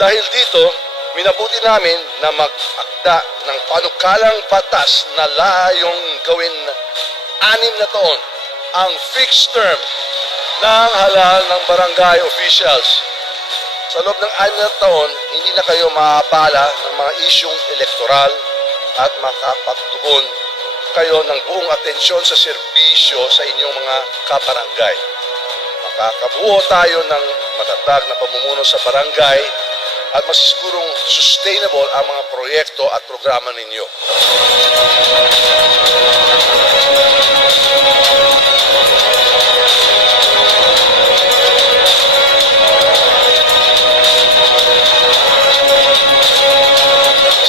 Dahil dito, minabuti namin na mag-akda ng panukalang batas na layong gawin 6 na taon ang fixed term ng halal ng barangay officials. Sa loob ng 6 na taon, hindi na kayo maabala ng mga isyong elektoral at makapagtugon kayo ng buong atensyon sa serbisyo sa inyong mga kabarangay. Makakabuo tayo ng matatag na pamumuno sa barangay at masisigurong sustainable ang mga proyekto at programa ninyo.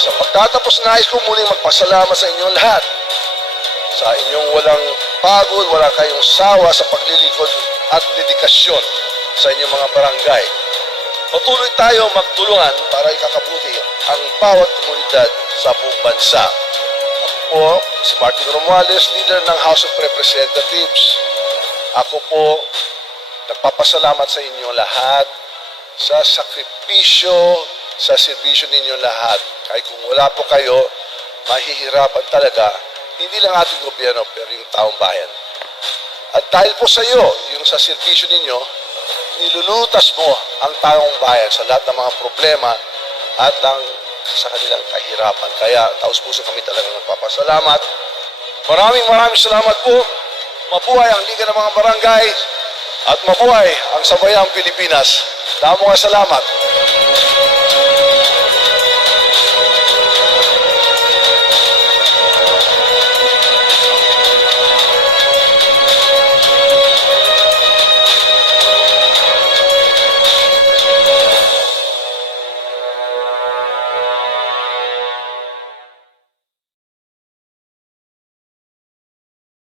Sa pagtatapos, nais ko muling magpasalamat sa inyong lahat. Sa inyong walang pagod, wala kayong sawa sa paglilingkod at dedikasyon sa inyong mga barangay. Patuloy tayo magtulungan para ikakabuti ang bawat komunidad sa buong bansa. Ako po, si Martin Romualdez, leader ng House of Representatives. Ako po, nagpapasalamat sa inyo lahat sa sakripisyo, sa serbisyo ninyo lahat. Kahit kung wala po kayo, mahihirapan talaga, hindi lang ating gobyerno, pero yung taong bayan. At dahil po sa iyo, yung sa serbisyo ninyo, nilulutas mo ang taong bayan sa lahat ng mga problema at lang sa kanilang kahirapan. Kaya taus-puso kami talagang nagpapasalamat. Maraming salamat po. Mabuhay ang Liga ng mga Barangay at mabuhay ang Sambayang Pilipinas. Damo nga salamat.